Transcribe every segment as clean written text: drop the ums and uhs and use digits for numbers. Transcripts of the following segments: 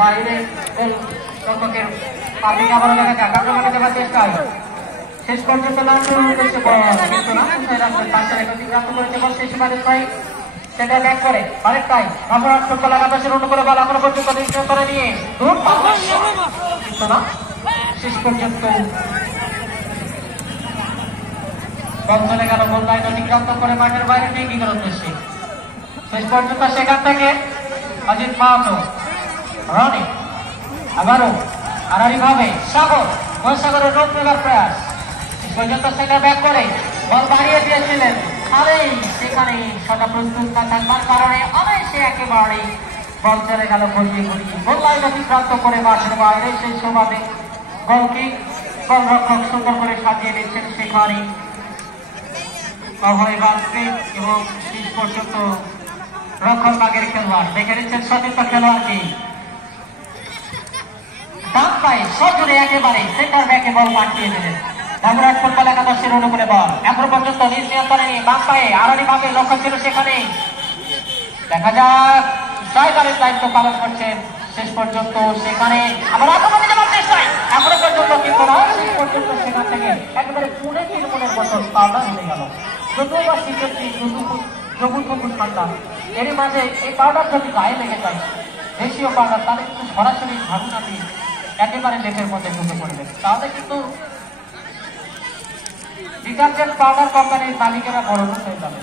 বাইরে রক্ষকের পাশে আবারও দেখা যাক আক্রমণে দেওয়ার চেষ্টায় শেষ পর্যন্ত নান্টুর উদ্দেশ্যে কিন্তু না পাশে অতিক্রান্ত করেছে বল শেষ বারে ছয় সেটা ব্যাক করে অনেকটাই অপরাধ ফুটবল আকাশের অন্য করে বল এখনো পর্যন্ত নিশ্চয় করে নিয়ে কিন্তু না শেষ পর্যন্ত বল চলে গেল গোল লাইন অতিক্রান্ত করে মাঠের বাইরে টেকিংয়ের উদ্দেশ্যে শেষ পর্যন্ত সেখান থেকে অজিত মাহাতো রনি আবারও আড়াআড়ি ভাবে সাগর মহাসাগরের রোগ নেবার প্রয়াস শেষ পর্যন্ত সেটা ব্যাক করে বল বাড়িয়ে দিয়েছিলেন খালেই সেখানে সেটা প্রস্তুত না থাকবার কারণে অনেকে একেবারে বল চলে গেল ঘুরিয়ে ঘুরিয়ে গোল লাইন অতিক্রান্ত করে মাঠের বাইরে সেই সুবাদে গোলকিক গোলরক্ষক সুন্দর করে সাজিয়ে নিচ্ছেন সেখানে অভয় বাস্তি এবং শেষ পর্যন্ত রক্ষণ বাগের খেলোয়াড় দেখে নিচ্ছেন সতীর্থ খেলোয়াড়কে ডান পায়ে সজোরে একেবারে সেন্টার ব্যাকে বল পাঠিয়ে দিলেন ধামরাট ফুটবল একাদশের অনুকূলে বল এখন পর্যন্ত নিজ নিয়ন্ত্রণে বাম পায়ে আড়াআড়ি ভাবে লক্ষ্য ছিল সেখানে দেখা যাক স্ট্রাইকারের দায়িত্ব পালন করছেন শেষ পর্যন্ত সেখানে আবার আক্রমণে যাওয়ার চেষ্টায় এখনো পর্যন্ত কিন্তু না শেষ পর্যন্ত সেখান থেকে একেবারে পুনে তিরমনের মতো পাওনা হয়ে গেল যদিও বা শীতের দিন জবুর ঠান্ডা এরই মাঝে এই পাউডার যদি গায়ে লেগে যায় দেশীয় পাউডার তাহলে কিন্তু সরাসরি ধারণাটি একেবারে লেপের মধ্যে ঢুকে পড়বে তাহলে কিন্তু ডিটারজেন্ট পাউডার কোম্পানির মালিকেরা বড় হয়ে যাবে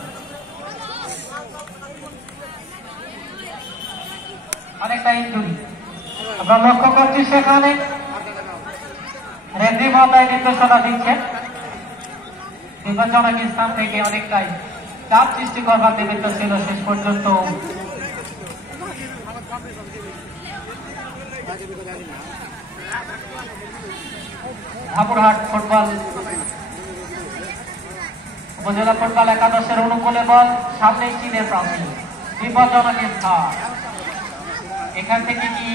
অনেকটা ইনজুরি আমরা লক্ষ্য করছি সেখানে রেফারি মহোদয় নির্দেশনা দিচ্ছেন বিপজ্জনক স্থান থেকে অনেকটাই চাপ সৃষ্টি করবার নিমিত্ত ছিল শেষ পর্যন্ত ধামরাট ফুটবল উপজেলা ফুটবল একাদশের অনুকূলে বল সামনে চীনের প্রান্তে বিপজ্জনক স্থান এখান থেকে কি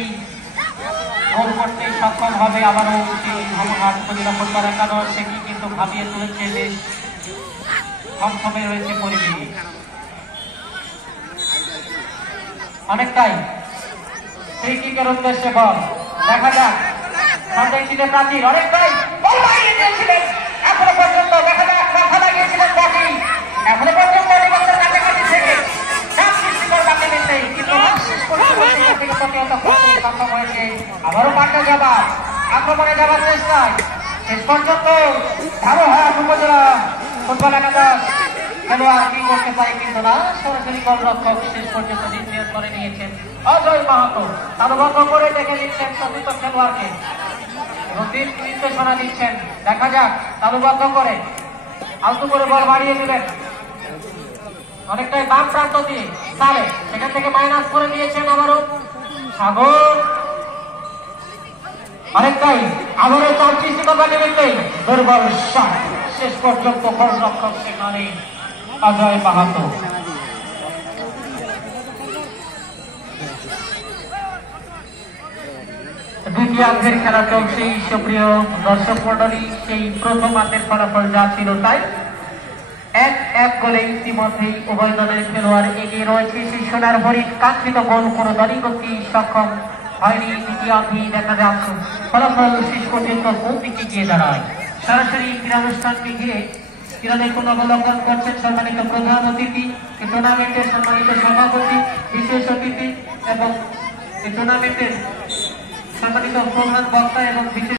গোল করতে সক্ষম হবে আবারও সেই ধামরাট উপজেলা ফুটবল একাদশ সে কি কিন্তু ভাবিয়ে তুলেছে বেশ থমথমে রয়েছে পরিবেশ অনেকটাই সেই কিকের উদ্দেশ্যে বল দেখা যাক সামনে চীনের প্রাচীর অনেকটাই বল বাড়িয়ে দিয়েছিলেন এখনো পর্যন্ত দেখা যাক মাথা লাগিয়েছিলেন বাকি এখনো পর্যন্ত নিবন্ধের কাছাকাছি থেকে চাপ সৃষ্টি করে বাকি নিতে কিন্তু শেষ পর্যন্ত সক্ষম হয়েছে আবারও পাল্টা যাবার আক্রমণে যাবার চেষ্টায় শেষ পর্যন্ত ধামরাট উপজেলা ফুটবল একাদশ খেলোয়াড় কি করতে পারে কিন্তু না সরাসরি গোলরক্ষক শেষ পর্যন্ত নির্ণয় করে নিয়েছেন অজয় মাহাতো তালুবদ্ধ করে দেখে নিচ্ছেন সতীর্থ খেলোয়াড়কে এবং নির্দেশনা দিচ্ছেন দেখা যাক তালুবদ্ধ করে আলতু করে বল বাড়িয়ে দিলেন অনেকটাই বাম প্রান্ত দিয়ে তাহলে সেখান থেকে মাইনাস করে দিয়েছেন আবারও সাগর অনেকটাই আবারও চাপ সৃষ্টি করবার নিমিত্তে দুর্বল শট শেষ পর্যন্ত গোলরক্ষক সেখানে অজয় মাহাতো দ্বিতীয়ার্ধের খেলা চলছে সুপ্রিয় দর্শক মন্ডলী সেই প্রথমার্ধের ফলাফল যা ছিল তাই 1-1 গোলে ইতিমধ্যেই উভয় দলের খেলোয়াড় এগিয়ে রয়েছে সেই সোনার হরিণ কাঙ্ক্ষিত গোল কোনো দলই করতে সক্ষম হয়নি দ্বিতীয়ার্ধে দেখা যাচ্ছে ফলাফল শেষ পর্যন্ত কোন দিকে গিয়ে দাঁড়ায় সরাসরি ক্রীড়ানুষ্ঠানকে ঘিরে ক্রীড়াদের কোনো অবলম্বন করছেন সম্মানিত প্রধান অতিথি টুর্নামেন্টের সম্মানিত সভাপতি বিশেষ অতিথি এবং টুর্নামেন্টের সম্মানিত প্রধান বক্তা এবং বিশেষ